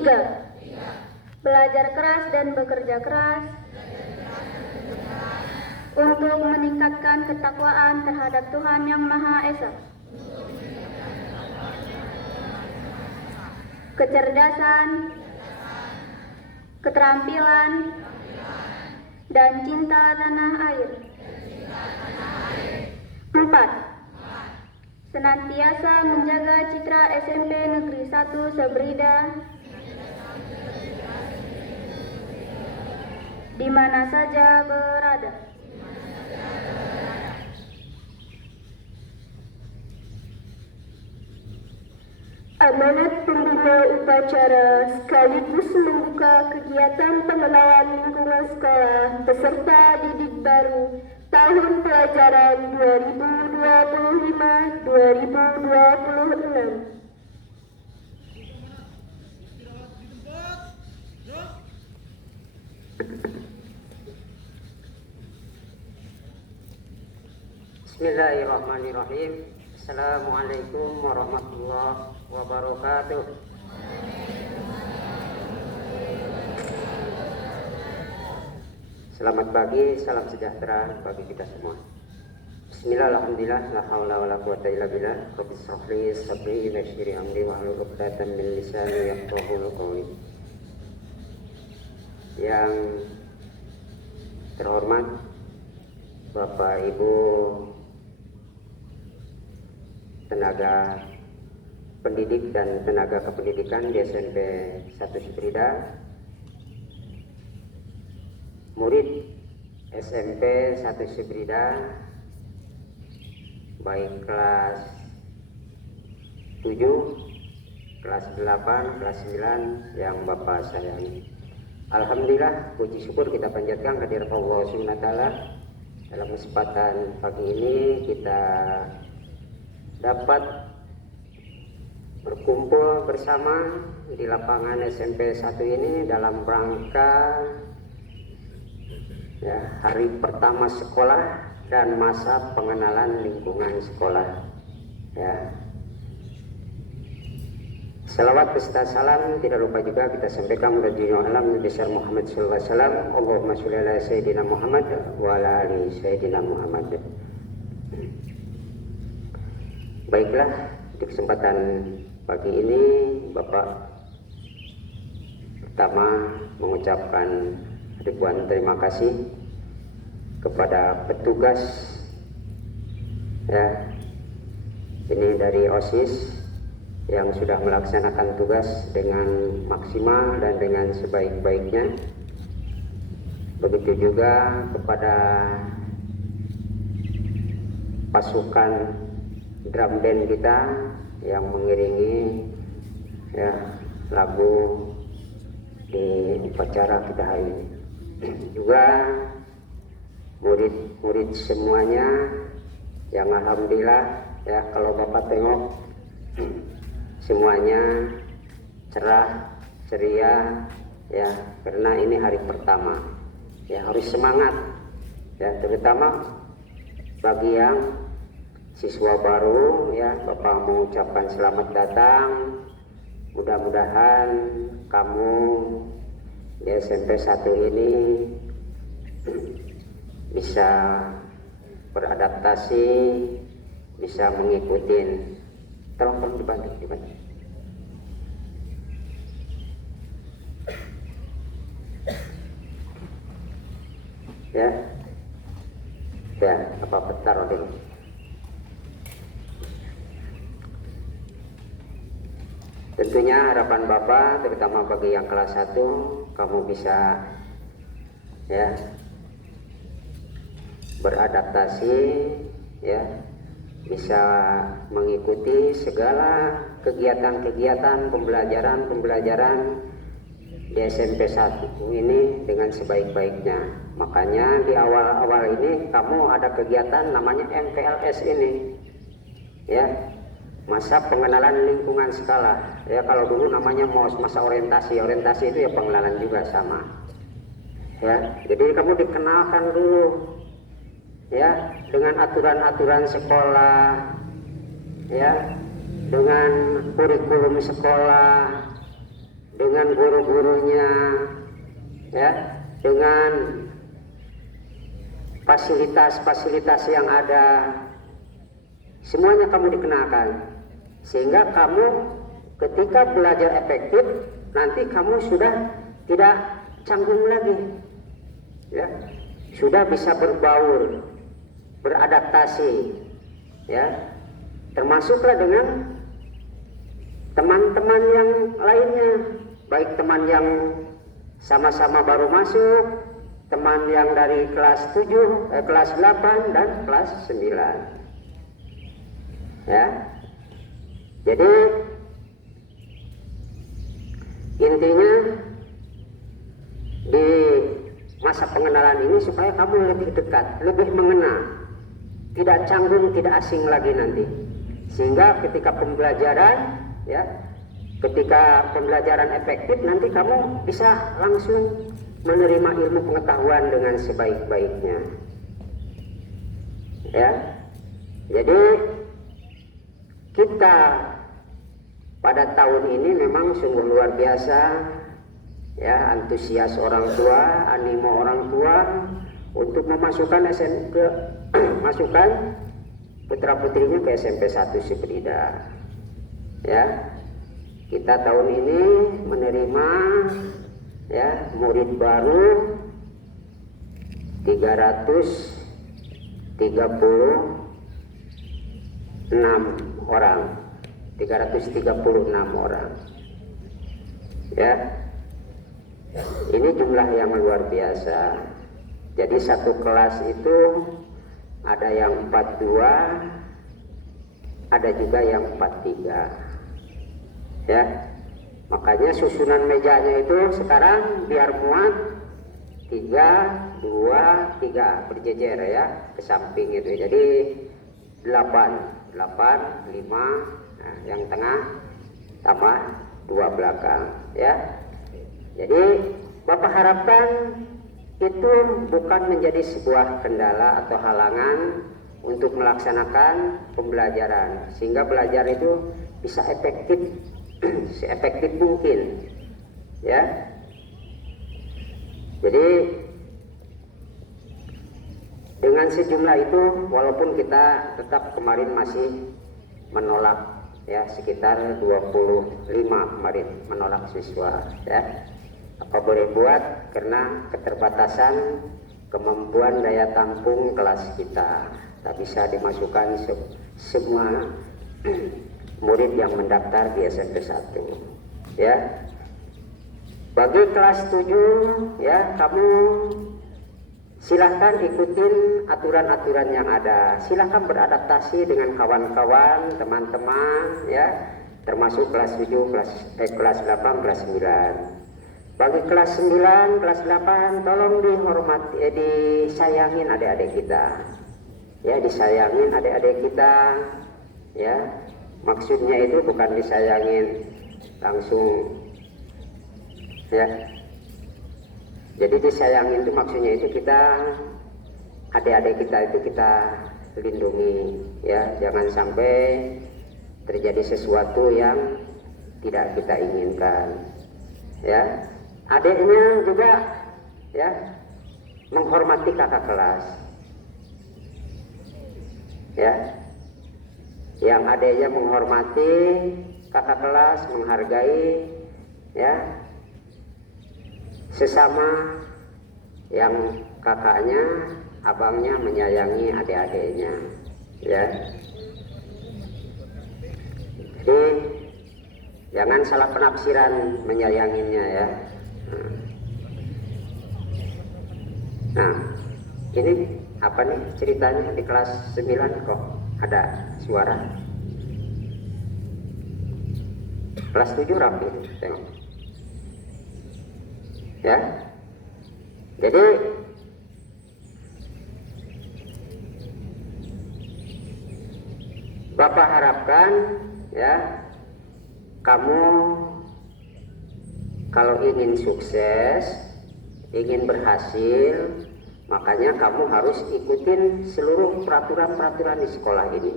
Tiga, belajar keras dan bekerja keras untuk meningkatkan ketakwaan terhadap Tuhan Yang Maha Esa. Kecerdasan, keterampilan, dan cinta tanah air. 4. Senantiasa menjaga citra SMP Negeri 1 Sebrida di mana saja berada. Amanat pembina upacara sekaligus membuka kegiatan pengenalan lingkungan sekolah peserta didik baru tahun pelajaran 2025-2026. Bismillahirrahmanirrahim. Assalamualaikum warahmatullahi wabarakatuh. Selamat pagi, salam sejahtera bagi kita semua. Bismillah, alhamdulillah, la haula wala quwata illa billah. Rabbi shrah li sadri wa yassir li amri wahlul 'uqdatam min lisani yafqahu qawli. Yang terhormat Bapak Ibu tenaga pendidik dan tenaga kependidikan di SMP 1 Sebrida, murid SMP 1 Sebrida baik kelas 7, kelas 8, kelas 9 yang Bapak sayangi. Alhamdulillah, puji syukur kita panjatkan kehadirat Allah Subhanahu wa taala. Dalam kesempatan pagi ini kita dapat berkumpul bersama di lapangan SMP 1 ini dalam rangka hari pertama sekolah dan masa pengenalan lingkungan sekolah. Salawat beserta salam tidak lupa juga kita sampaikan kepada junjungan alam Nabi besar Muhammad sallallahu alaihi wasallam. Allahumma sholli ala sayyidina Muhammad wa ala ali sayyidina Muhammad. Baiklah, di kesempatan pagi ini Bapak pertama mengucapkan ribuan terima kasih kepada petugas ini dari OSIS yang sudah melaksanakan tugas dengan maksimal dan dengan sebaik-baiknya. Begitu juga kepada pasukan drum band kita yang mengiringi lagu di upacara kita hari ini. Juga murid-murid semuanya yang alhamdulillah kalau Bapak tengok semuanya cerah, ceria karena ini hari pertama. Harus semangat terutama bagi yang siswa baru Bapak mengucapkan selamat datang. Mudah-mudahan kamu di SMP 1 ini bisa beradaptasi, bisa mengikuti. Tolong dibantu. Apa taruh dulu. Tentunya harapan Bapak terutama bagi yang kelas 1 kamu bisa beradaptasi bisa mengikuti segala kegiatan-kegiatan pembelajaran di SMP 1 ini dengan sebaik-baiknya. Makanya di awal-awal ini kamu ada kegiatan namanya MPLS ini masa pengenalan lingkungan sekolah. Kalau dulu namanya masa orientasi itu pengenalan juga sama. Jadi kamu dikenalkan dulu dengan aturan-aturan sekolah, dengan kurikulum sekolah, dengan guru-gurunya, ya, dengan fasilitas-fasilitas yang ada, semuanya kamu dikenakan, sehingga kamu ketika belajar efektif nanti kamu sudah tidak canggung lagi, ya, sudah bisa berbaur, beradaptasi, ya, termasuklah dengan teman-teman yang lainnya, baik teman yang sama-sama baru masuk, teman yang dari kelas 7, kelas 8 dan kelas 9. Ya. Jadi intinya di masa pengenalan ini supaya kamu lebih dekat, lebih mengenal, tidak canggung, tidak asing lagi nanti. Sehingga ketika pembelajaran, ya, ketika pembelajaran efektif nanti kamu bisa langsung menerima ilmu pengetahuan dengan sebaik-baiknya. Ya. Jadi kita pada tahun ini memang sungguh luar biasa, ya, antusias orang tua, animo orang tua untuk memasukkan masukkan putra putrinya ke SMP 1 Sibrida. Ya, kita tahun ini menerima, ya, murid baru 336 orang. Ya. Ini jumlah yang luar biasa. Jadi satu kelas itu ada yang 42, ada juga yang 43. Ya. Makanya susunan mejanya itu sekarang biar muat 3, 2, 3 berjejer, ya, ke samping itu. Jadi 8, 5, nah, yang tengah tambah 2 belakang, ya. Jadi Bapak harapkan itu bukan menjadi sebuah kendala atau halangan untuk melaksanakan pembelajaran, sehingga belajar itu bisa efektif, seefektif mungkin, ya. Jadi dengan sejumlah itu, walaupun kita tetap kemarin masih menolak, ya, sekitar 25 kemarin menolak siswa, ya. Apa boleh buat, karena keterbatasan kemampuan daya tampung kelas kita, tak bisa dimasukkan semua murid yang mendaftar di SMP 1, ya. Bagi kelas 7, ya, kamu silahkan ikutin aturan-aturan yang ada, silahkan beradaptasi dengan kawan-kawan, teman-teman, ya, termasuk kelas 7, kelas 8, kelas 9. Bagi kelas 9, kelas 8, tolong dihormati, disayangin adik-adik kita, ya, disayangin adik-adik kita, ya. Maksudnya itu bukan disayangin langsung, ya. Jadi disayangin itu maksudnya itu kita, adik-adik kita itu kita lindungi, ya, jangan sampai terjadi sesuatu yang tidak kita inginkan, ya. Adiknya juga, ya, menghormati kakak kelas, ya. Yang adiknya menghormati kakak kelas, menghargai, ya, sesama yang kakaknya, abangnya menyayangi adik-adiknya, ya. Jadi jangan salah penafsiran menyayanginya, ya. Nah, ini apa nih ceritanya di kelas 9 kok ada suara? Kelas 7 rapi, tengok. Ya. Jadi Bapak harapkan, ya, kamu kalau ingin sukses, ingin berhasil, makanya kamu harus ikutin seluruh peraturan-peraturan di sekolah ini.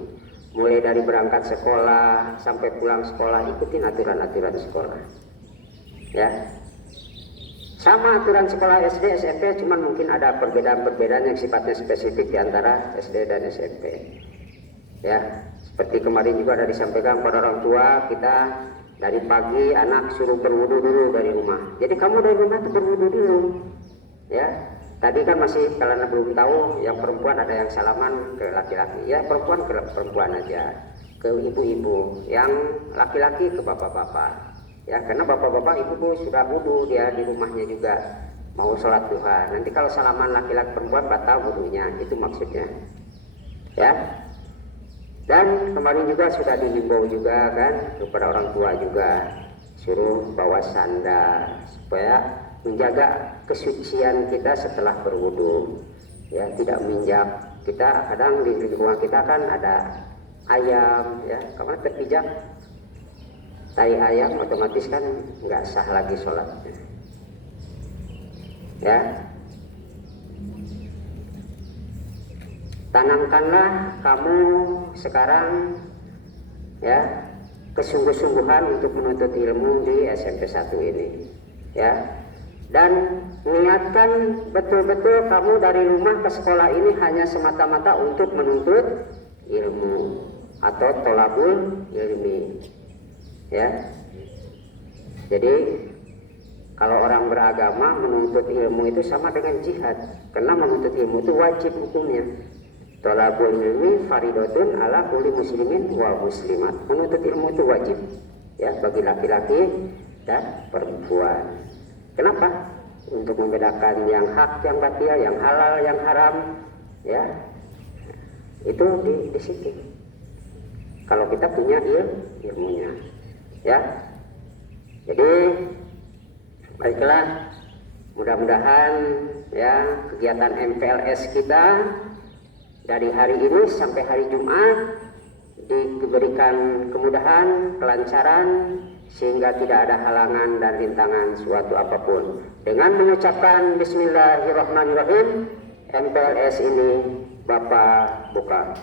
Mulai dari berangkat sekolah sampai pulang sekolah, ikutin aturan-aturan sekolah. Ya, sama aturan sekolah SD, SMP, cuman mungkin ada perbedaan-perbedaan yang sifatnya spesifik di antara SD dan SMP. Ya, seperti kemarin juga ada disampaikan pada orang tua kita, dari pagi anak suruh berwudu dulu dari rumah. Jadi kamu dari rumah tuh berwudu dulu. Ya, tadi kan masih karena belum tahu, yang perempuan ada yang salaman ke laki-laki. Ya, perempuan ke perempuan aja, ke ibu-ibu, yang laki-laki ke bapak-bapak. Ya, karena bapak-bapak ibu sudah wudu, dia di rumahnya juga mau sholat duha. Nanti kalau salaman laki-laki perempuan batal wudunya, itu maksudnya. Ya. Dan kemarin juga sudah dihimbau juga kan kepada orang tua juga, suruh bawa sandal supaya menjaga kesucian kita setelah berwudu. Ya, tidak menginjak. Kita kadang di lingkungan kita kan ada ayam, ya, kalau terpijak tai ayam otomatis kan nggak sah lagi sholatnya. Ya, tanamkanlah kamu sekarang ya kesungguh-sungguhan untuk menuntut ilmu di SMP 1 ini, ya, dan niatkan betul-betul kamu dari rumah ke sekolah ini hanya semata-mata untuk menuntut ilmu atau tolabul ilmi, ya. Jadi kalau orang beragama menuntut ilmu itu sama dengan jihad, karena menuntut ilmu itu wajib hukumnya. Tolabul ilmi faridotun ala kulli muslimin wa muslimat. Menuntut ilmu itu wajib, ya, bagi laki-laki dan perempuan. Kenapa? Untuk membedakan yang hak, yang batil, yang halal, yang haram, ya. Itu di situ. Kalau kita punya ilmunya, ya. Jadi baiklah, mudah-mudahan ya kegiatan MPLS kita dari hari ini sampai hari Jumat diberikan kemudahan, kelancaran, sehingga tidak ada halangan dan rintangan suatu apapun. Dengan mengucapkan Bismillahirrahmanirrahim, MPLS ini Bapak buka.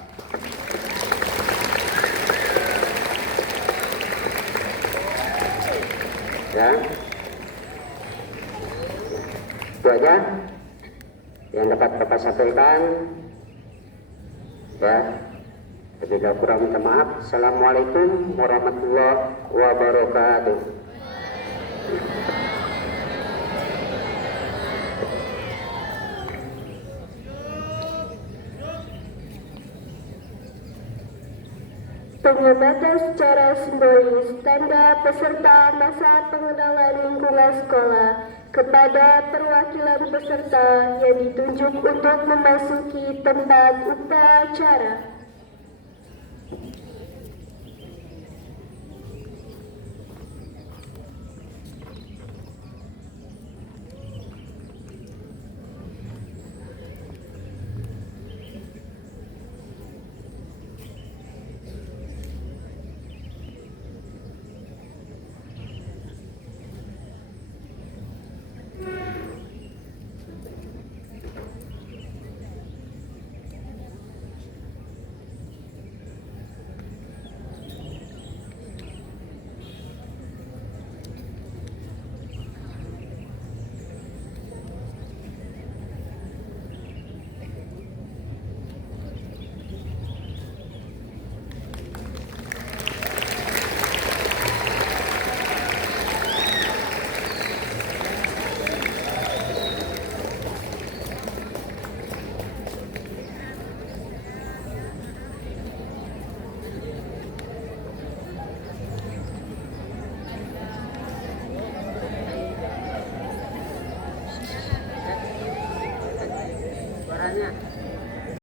Ya, itu aja yang dapat Bapak sampaikan. Ya, lebih kurang minta maaf. Assalamualaikum warahmatullahi wabarakatuh. Pengamatan secara simbolis tanda peserta masa pengenalan lingkungan sekolah kepada perwakilan peserta yang ditunjuk untuk memasuki tempat upacara. Suaranya